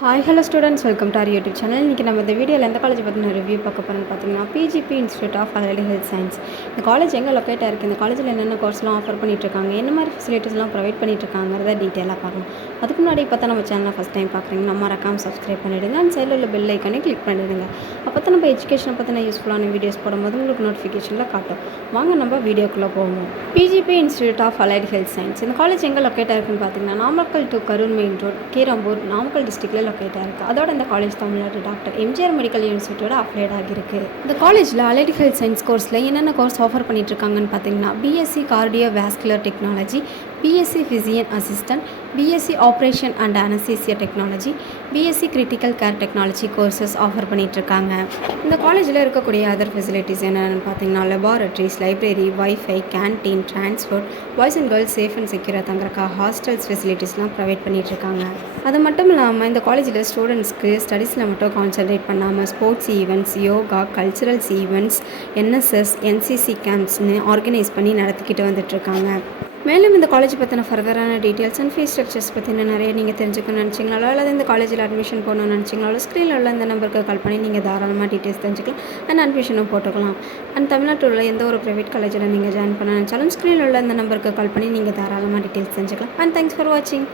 Hi hello students, welcome to our YouTube channel. இன்றைக்கி நம்ம இந்த வீடியோவில் எந்த காலேஜ் பற்றின ரிவ்யூ பார்க்க போகிறோம்னு பார்த்தீங்கன்னா, PGP institute of allied health science. இந்த காலேஜ் எங்கே லொக்கேட் ஆகிருக்கு, இந்த காலேஜில் என்னென்ன கோர்ஸ்லாம் ஆஃபர் பண்ணிகிட்ருக்காங்க, என்ன மாதிரி ஃபெசிலிட்டிஸ்லாம் ப்ரொவைட் பண்ணிகிட்ருக்காங்கிறத டீட்டெயிலாக பார்க்கலாம். அதுக்கு முன்னாடி இப்போ தான் நம்ம சேனலை ஃபஸ்ட் டைம் பார்க்குறீங்கன்னா மறக்காம சப்ஸ்கிரைப் பண்ணிவிடுங்க. அண்ட் சைடில் உள்ள பெல் ஐக்கானே கிளிக் பண்ணிவிடுங்க. அப்போ தான் நம்ம எஜுகேஷனை பற்றின யூஸ்ஃபுல்லான வீடியோஸ் போடும்போது உங்களுக்கு நோட்டிஃபிகேஷனில் காட்டும். வாங்க நம்ம வீடியோக்குள்ளே போவோம். PGP institute of allied health science இந்த காலேஜ் எங்கே லொக்கேட் ஆகிருக்குன்னு பார்த்தீங்கன்னா, Namakkal to Karur main road, Keerambur, Namakkal டிஸ்ட்ரிக்டில் லொக்கேட் ஆகிருக்கு. அதோட இந்த college Tamil Nadu doctor MGR medical யூனிவர்சிட்டியோட அஃபிலியேட் ஆகிருக்கு. இந்த காலேஜில் அலைடு ஹெல்த் சயின்ஸ் கோர்ஸில் என்னென்ன கோர்ஸ் ஆஃபர் பண்ணிட்டு இருக்காங்கன்னு பார்த்தீங்கன்னா, BSc cardio vascular technology, BSc physician assistant, BSc operation and anaesthesia technology, BSc critical care technology courses offer பண்ணிகிட்ருக்காங்க. இந்த காலேஜில் இருக்கக்கூடிய அதர் ஃபெசிலிட்டிஸ் என்னென்னு பார்த்தீங்கன்னா, laboratories, library, wifi, canteen, transport, boys and girls safe and செக்யூராக தங்குறக்கா ஹாஸ்டல்ஸ் ஃபெசிலிட்டிஸ்லாம் provide பண்ணிகிட்ருக்காங்க. அது மட்டும் இல்லாமல் இந்த காலேஜில் ஸ்டூடெண்ட்ஸ்க்கு ஸ்டடீஸில் மட்டும் கான்சன்ட்ரேட் பண்ணாமல் sports events, yoga, culturals events, NSS, NCC கேம்ப்ஸ்னு ஆர்கனைஸ் பண்ணி நடத்திக்கிட்டு வந்துட்டுருக்காங்க. மேலும் இந்த காலேஜ் பற்றின ஃபர்தரான டீட்டெயில்ஸ் அண்ட் ஃபீஸ் ஸ்ட்ரக்சர்ஸ் பற்றின நிறைய நீங்கள் தெரிஞ்சுக்கணும்னு நினச்சிங்களாலோ, அல்லது இந்த காலேஜில் அட்மிஷன் போகணும்னு நினச்சிங்களாலோ, ஸ்க்ரீனில் உள்ள இந்த நம்பருக்கு கால் பண்ணி நீங்கள் தாராளமாக டீட்டெயில்ஸ் தெரிஞ்சுக்கலாம் அண்ட் அட்மிஷனும் போட்டுக்கலாம். அண்ட் தமிழ்நாட்டில் உள்ள எந்த ஒரு ப்ரைவேட் காலேஜில் நீங்கள் ஜாயின் பண்ண நினச்சாலும் ஸ்க்ரீனில் உள்ள இந்த நம்பருக்கு கால் பண்ணி நீங்கள் தாராளமாக டீட்டெயில்ஸ் தெரிஞ்சுக்கலாம். அண்ட் தேங்க்ஸ் ஃபார் வாட்சிங்.